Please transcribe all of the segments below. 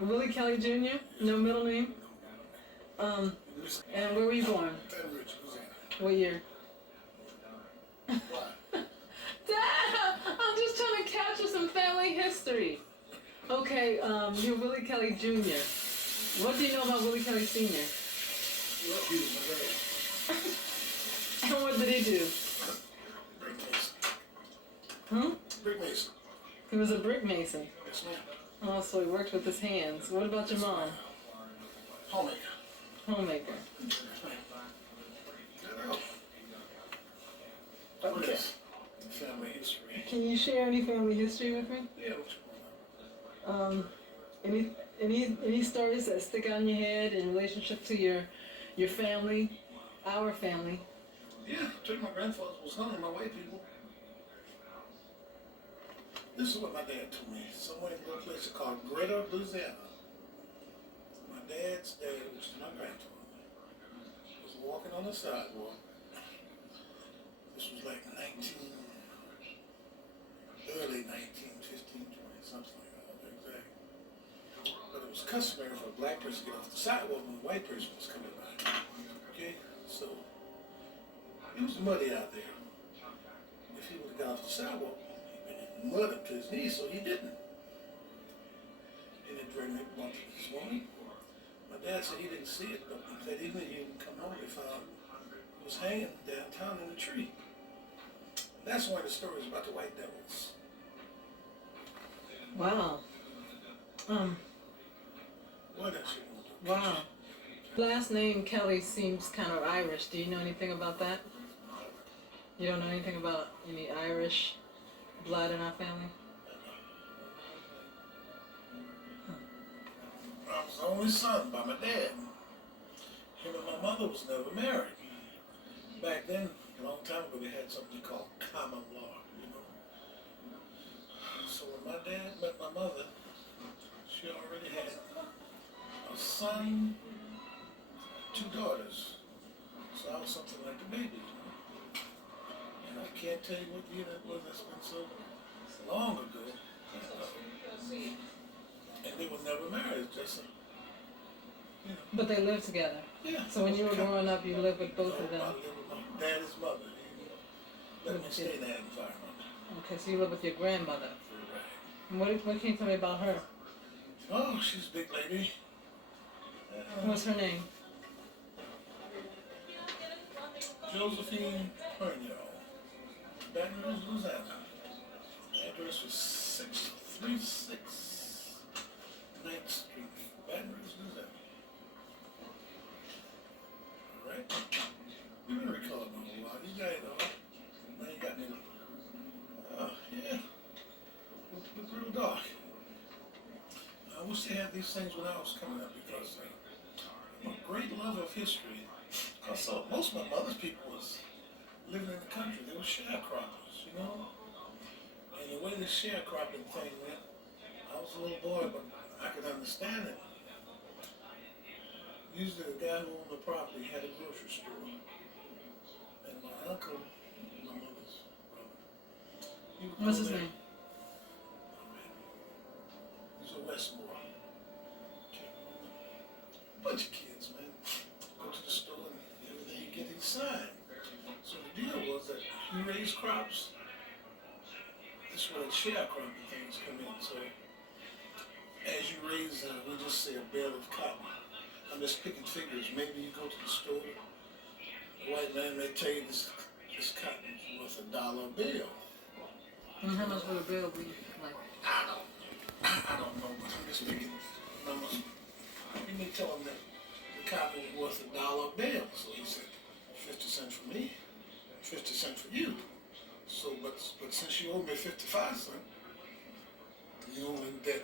Willie Kelly Jr. No middle name. And where were you born? Baton Rouge, Louisiana. What year? Why? Dad, I'm just trying to capture some family history. Okay, you're Willie Kelly Jr. What do you know about Willie Kelly Sr.? Well, he was my dad. And what did he do? Brick mason. Huh? Brick mason. He was a brick mason. Yes, ma'am. Oh, so he worked with his hands. What about your mom? Homemaker. Homemaker. Yes, ma'am. What Okay. is family history? Can you share any family history with me? Yeah, what you want? Any stories that stick out in your head in relationship to your family, our family? Yeah, took my grandfather was home, my white people. This is what my dad told me. Somewhere in a little place called Greta, Louisiana. My dad's dad, which is my grandfather, was walking on the sidewalk. This was like early 1915, 20, something like that, I don't know exactly. But it was customary for a black person to get off the sidewalk when a white person was coming by. Okay, so it was muddy out there. If he would have got off the sidewalk, he'd been in mud up to his knees, so he didn't. And it dragged me bump this morning. My dad said he didn't see it, but that evening he didn't come home, they found it was hanging downtown in a tree. And that's one of the stories about the white devils. Wow. What else you want to do? Wow. Last name Kelly seems kind of Irish. Do you know anything about that? You don't know anything about any Irish blood in our family? I was the only son by my dad. Him and my mother was never married. Back then, a long time ago, they had something called common law, you know. So when my dad met my mother, she already had a son, 2 daughters. So I was something like the baby, you know. And I can't tell you what year that was. That's been so long ago. And they were never married, just, you know. But they lived together. Yeah. So when you were growing up, you lived with both of them. I lived with my dad's mother. He let me stay in that environment. Okay, so you lived with your grandmother. Right. And what can you tell me about her? Oh, she's a big lady. What's her name? Josephine Perno, Baton Rouge, Louisiana. Address was 636 9th Street, Baton Rouge, Louisiana. All right. You've been recalling me a whole lot. You got it all. Now you got me. Yeah. It's real dark. I wish they had these things when I was coming up because I'm a great lover of history. Because most of my mother's people was living in the country. They were sharecroppers, you know? And the way the sharecropping thing went, I was a little boy, but I could understand it. Usually the guy who owned the property had a grocery store. And my uncle, my mother's brother, he would What's go his there. name? He's a Westmore. Bunch of kids, man. Go to the store and everything you get inside. So the deal was that he raised crops. This is where the sharecropping things come in. So as you raise, we just say a bale of cotton. I'm just picking figures. Maybe you go to the store, the white man may tell you this cotton is worth $1 bill. And how much would a bill be like? I don't know, but I'm just picking numbers. You may tell him that the cotton was worth $1 bill. So he said, 50 cents for me, 50 cents for you. So, but since you owe me 55 cents, you owe me that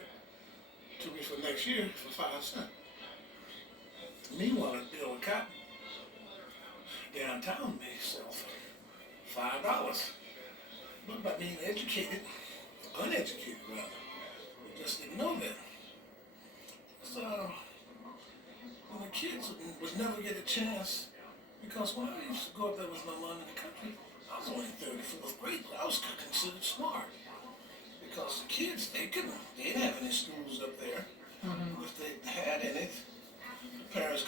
to me for next year for 5 cents. Meanwhile, a bill of cotton downtown may sell for $5. But by being educated, uneducated rather, we just didn't know that. So, when the kids would never get a chance, because when I used to go up there with my mom in the country, I was only in 34th grade, but I was considered smart. Because the kids, they didn't have any schools up there. Mm-hmm. If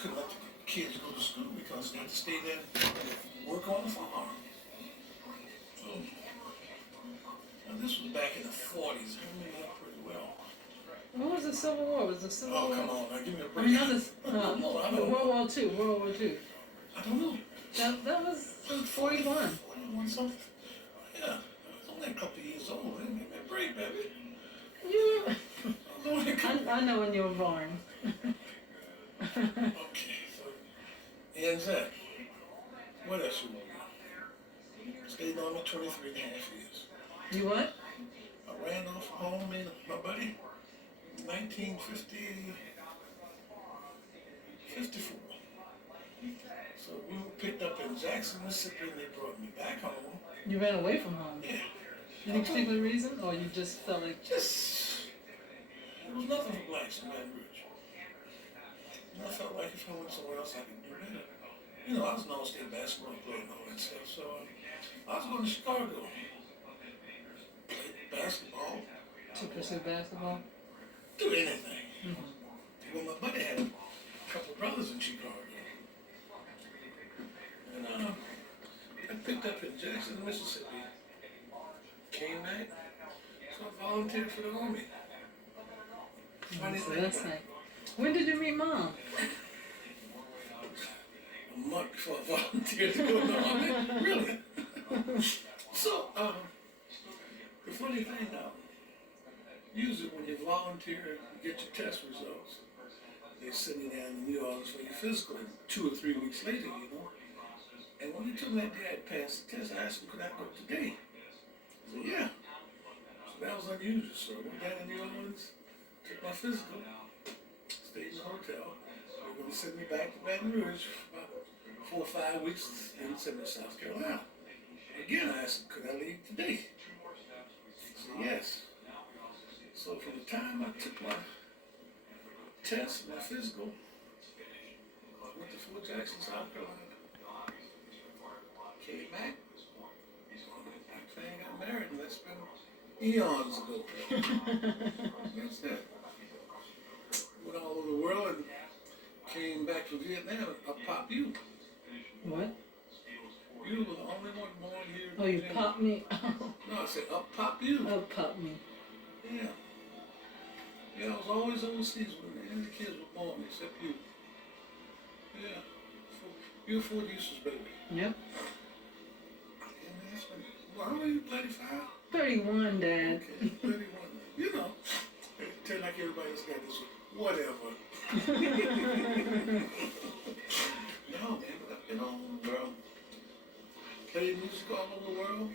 couldn't let the kids go to school because they had to stay there and work on the farm. So, now this was back in the 40s. I remember that pretty well. What was the Civil War? Was the Civil Oh, War? come on, now give me a I break. mean, not this, I don't know. World War II, World War II. I don't know. That was 41. 41 something. Yeah, I was only a couple of years old. Give me a break, baby. You, I was only a couple. I know when you were born. Okay, so ends that. What else you want to know? Stayed on me 23 and a half years. You what? I ran off from home, me and my buddy, 1950, 54. So we were picked up in Jackson, Mississippi, and they brought me back home. You ran away from home. Yeah. Any particular reason? Or you just felt like, Just, there was nothing for blacks in Baton Rouge. And I felt like if I went somewhere else, I could do better. You know, I was an all-state basketball player and all that stuff, so I was going to Chicago. Played basketball. to pursue basketball? Do anything. Mm-hmm. Well, my buddy had a couple of brothers in Chicago. And I picked up in Jackson, Mississippi. Came back, so I volunteered for the Army. Funny So thing, that's like, when did you meet Mom? a month before I volunteered to go to the Army. Really? So, the funny thing now, usually when you volunteer, you get your test results. They send you down to New Orleans for your physical 2 or 3 weeks later, you know. And when they told me that day I passed the test, I asked them, could I go today? I said, yeah. So that was unusual. So I went down to New Orleans, took my physical, stayed in the hotel. They were going to send me back to Baton Rouge for about 4 or 5 weeks, and send me to South Carolina. Again, I asked them, could I leave today? He said, yes. So from the time I took my test, my physical, I went to Fort Jackson, South Carolina. Came back. I got married, and that's been eons ago. That's that. Went all over the world and came back to Vietnam. I popped you. What? You were the only one born here. Oh, you popped me? No, I said up pop you. Oh, popped me. Yeah. Yeah, I was always overseas when any of the kids were born except you. Yeah. You were Fort Eustis, baby. Yep. Well, how old are you, 35? 31, Dad. Okay, 31. You know, tell like everybody else got this one. Whatever. No, man, but I've been all over the world. Played music all over the world.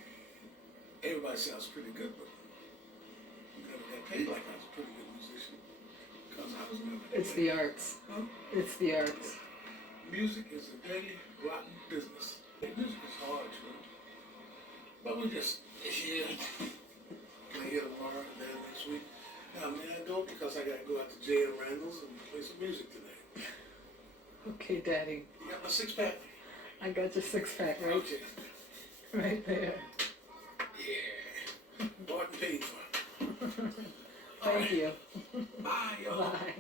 Everybody sounds pretty good, but I never got paid like I was a pretty good musician. Because I was never It's the arts. Huh? It's the arts. Music is a dirty, rotten business. Music is hard, you know. But we just here, play here tomorrow and then next week. Now, may I go because I got to go out to Jay and Randall's and play some music today. Okay, Daddy. You got my 6-pack? I got your 6-pack right, Okay. right there. Yeah. Bought and paid for. Thank you. Bye, y'all. Bye.